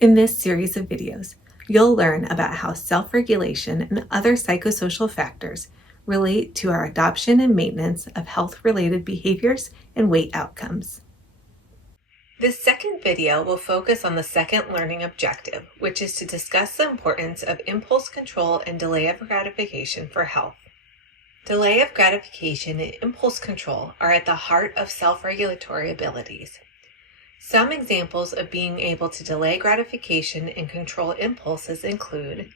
In this series of videos, you'll learn about how self-regulation and other psychosocial factors relate to our adoption and maintenance of health-related behaviors and weight outcomes. This second video will focus on the second learning objective, which is to discuss the importance of impulse control and delay of gratification for health. Delay of gratification and impulse control are at the heart of self-regulatory abilities. Some examples of being able to delay gratification and control impulses include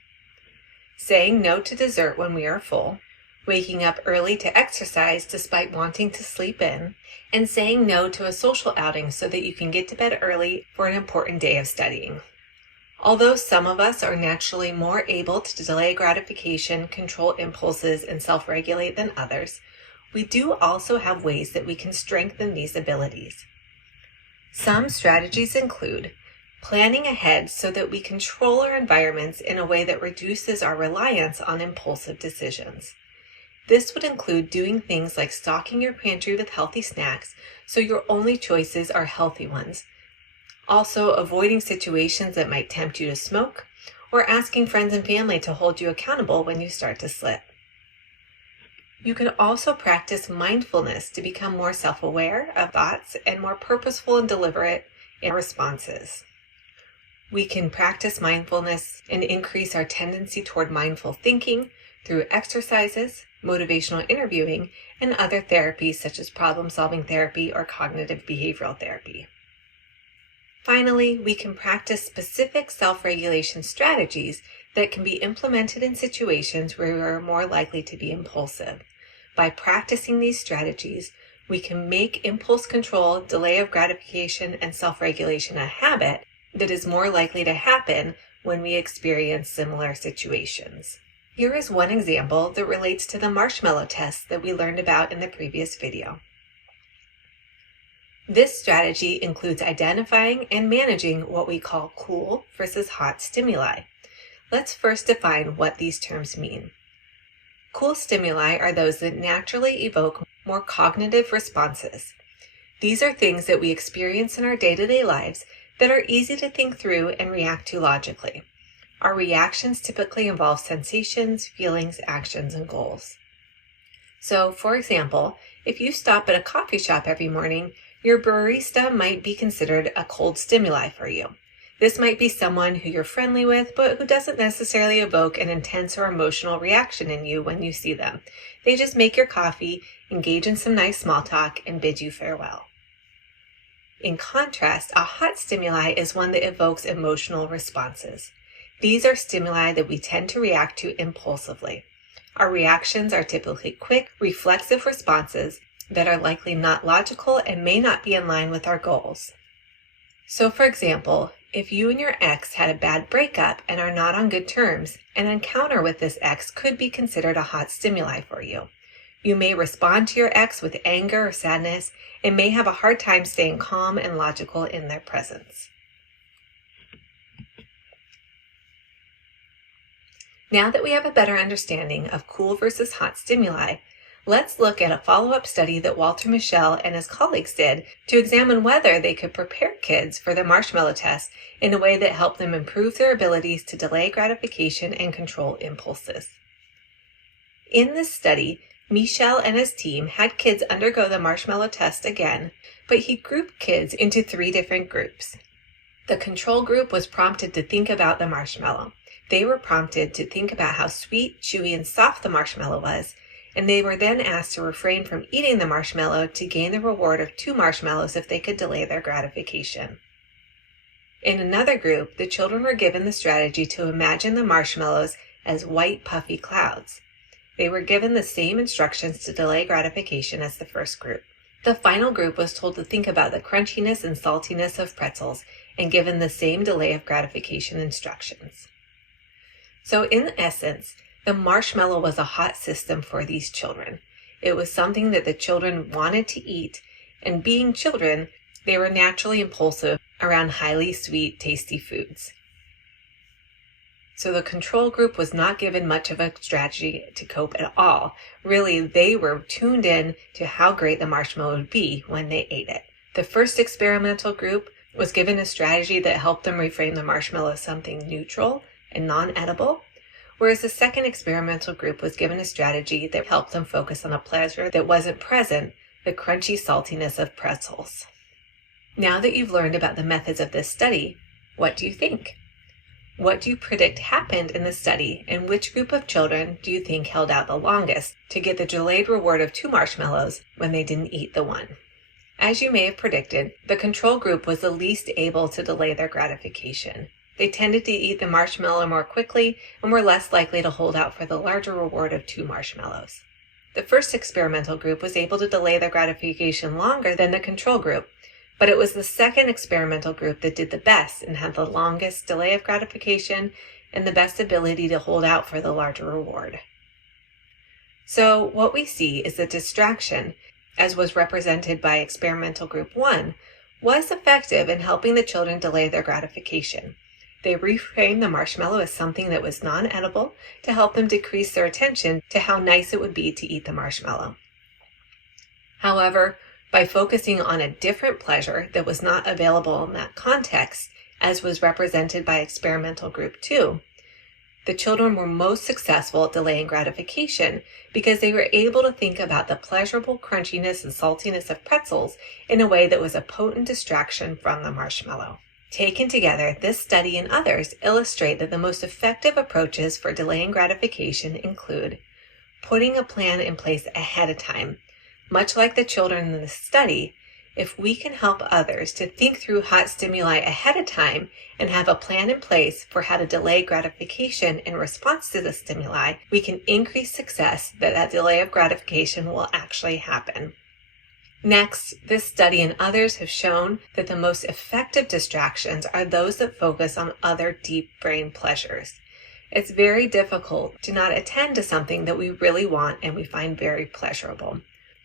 saying no to dessert when we are full, waking up early to exercise despite wanting to sleep in, and saying no to a social outing so that you can get to bed early for an important day of studying. Although some of us are naturally more able to delay gratification, control impulses, and self-regulate than others, we do also have ways that we can strengthen these abilities. Some strategies include planning ahead so that we control our environments in a way that reduces our reliance on impulsive decisions. This would include doing things like stocking your pantry with healthy snacks so your only choices are healthy ones. Also, avoiding situations that might tempt you to smoke, or asking friends and family to hold you accountable when you start to slip. You can also practice mindfulness to become more self-aware of thoughts and more purposeful and deliberate in responses. We can practice mindfulness and increase our tendency toward mindful thinking through exercises, motivational interviewing, and other therapies such as problem-solving therapy or cognitive behavioral therapy. Finally, we can practice specific self-regulation strategies that can be implemented in situations where we are more likely to be impulsive. By practicing these strategies, we can make impulse control, delay of gratification, and self-regulation a habit that is more likely to happen when we experience similar situations. Here is one example that relates to the Marshmallow Test that we learned about in the previous video. This strategy includes identifying and managing what we call cool versus hot stimuli. Let's first define what these terms mean. Cool stimuli are those that naturally evoke more cognitive responses. These are things that we experience in our day-to-day lives that are easy to think through and react to logically. Our reactions typically involve sensations, feelings, actions, and goals. So, for example, if you stop at a coffee shop every morning, your barista might be considered a cold stimuli for you. This might be someone who you're friendly with, but who doesn't necessarily evoke an intense or emotional reaction in you when you see them. They just make your coffee, engage in some nice small talk, and bid you farewell. In contrast, a hot stimuli is one that evokes emotional responses. These are stimuli that we tend to react to impulsively. Our reactions are typically quick, reflexive responses that are likely not logical and may not be in line with our goals. So, for example, if you and your ex had a bad breakup and are not on good terms, an encounter with this ex could be considered a hot stimuli for you. You may respond to your ex with anger or sadness and may have a hard time staying calm and logical in their presence. Now that we have a better understanding of cool versus hot stimuli, let's look at a follow-up study that Walter Mischel and his colleagues did to examine whether they could prepare kids for the Marshmallow Test in a way that helped them improve their abilities to delay gratification and control impulses. In this study, Mischel and his team had kids undergo the Marshmallow Test again, but he grouped kids into 3 different groups. The control group was prompted to think about the marshmallow. They were prompted to think about how sweet, chewy, and soft the marshmallow was, and they were then asked to refrain from eating the marshmallow to gain the reward of 2 marshmallows if they could delay their gratification. In another group, the children were given the strategy to imagine the marshmallows as white, puffy clouds. They were given the same instructions to delay gratification as the first group. The final group was told to think about the crunchiness and saltiness of pretzels and given the same delay of gratification instructions. So in essence, the marshmallow was a hot system for these children. It was something that the children wanted to eat, and being children, they were naturally impulsive around highly sweet, tasty foods. So the control group was not given much of a strategy to cope at all. Really, they were tuned in to how great the marshmallow would be when they ate it. The first experimental group was given a strategy that helped them reframe the marshmallow as something neutral and non-edible, whereas the second experimental group was given a strategy that helped them focus on a pleasure that wasn't present, the crunchy saltiness of pretzels. Now that you've learned about the methods of this study, what do you think? What do you predict happened in the study, and which group of children do you think held out the longest to get the delayed reward of 2 marshmallows when they didn't eat the one? As you may have predicted, the control group was the least able to delay their gratification. They tended to eat the marshmallow more quickly and were less likely to hold out for the larger reward of 2 marshmallows. The first experimental group was able to delay their gratification longer than the control group, but it was the second experimental group that did the best and had the longest delay of gratification and the best ability to hold out for the larger reward. So what we see is that distraction, as was represented by experimental group 1, was effective in helping the children delay their gratification. They reframed the marshmallow as something that was non-edible to help them decrease their attention to how nice it would be to eat the marshmallow. However, by focusing on a different pleasure that was not available in that context, as was represented by experimental group 2, the children were most successful at delaying gratification because they were able to think about the pleasurable crunchiness and saltiness of pretzels in a way that was a potent distraction from the marshmallow. Taken together, this study and others illustrate that the most effective approaches for delaying gratification include putting a plan in place ahead of time. Much like the children in the study, if we can help others to think through hot stimuli ahead of time and have a plan in place for how to delay gratification in response to the stimuli, we can increase success that delay of gratification will actually happen. Next, this study and others have shown that the most effective distractions are those that focus on other deep brain pleasures. It's very difficult to not attend to something that we really want and we find very pleasurable.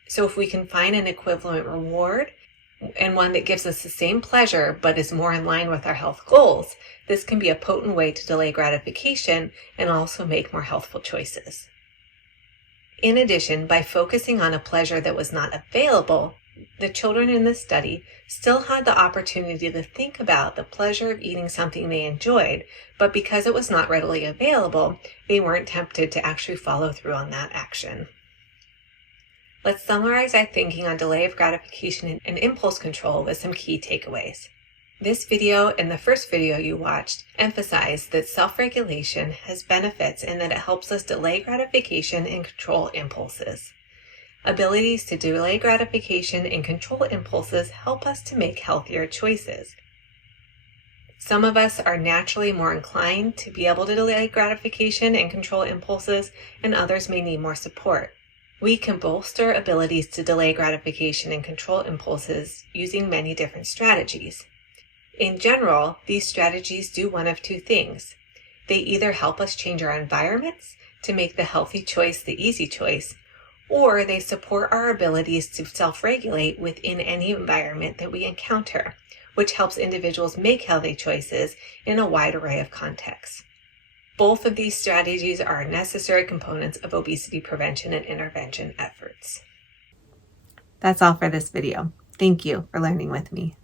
So if we can find an equivalent reward and one that gives us the same pleasure but is more in line with our health goals, this can be a potent way to delay gratification and also make more healthful choices. In addition, by focusing on a pleasure that was not available, the children in this study still had the opportunity to think about the pleasure of eating something they enjoyed, but because it was not readily available, they weren't tempted to actually follow through on that action. Let's summarize our thinking on delay of gratification and impulse control with some key takeaways. This video and the first video you watched emphasize that self-regulation has benefits in that it helps us delay gratification and control impulses. Abilities to delay gratification and control impulses help us to make healthier choices. Some of us are naturally more inclined to be able to delay gratification and control impulses, and others may need more support. We can bolster abilities to delay gratification and control impulses using many different strategies. In general, these strategies do one of 2 things. They either help us change our environments to make the healthy choice the easy choice, or they support our abilities to self-regulate within any environment that we encounter, which helps individuals make healthy choices in a wide array of contexts. Both of these strategies are necessary components of obesity prevention and intervention efforts. That's all for this video. Thank you for learning with me.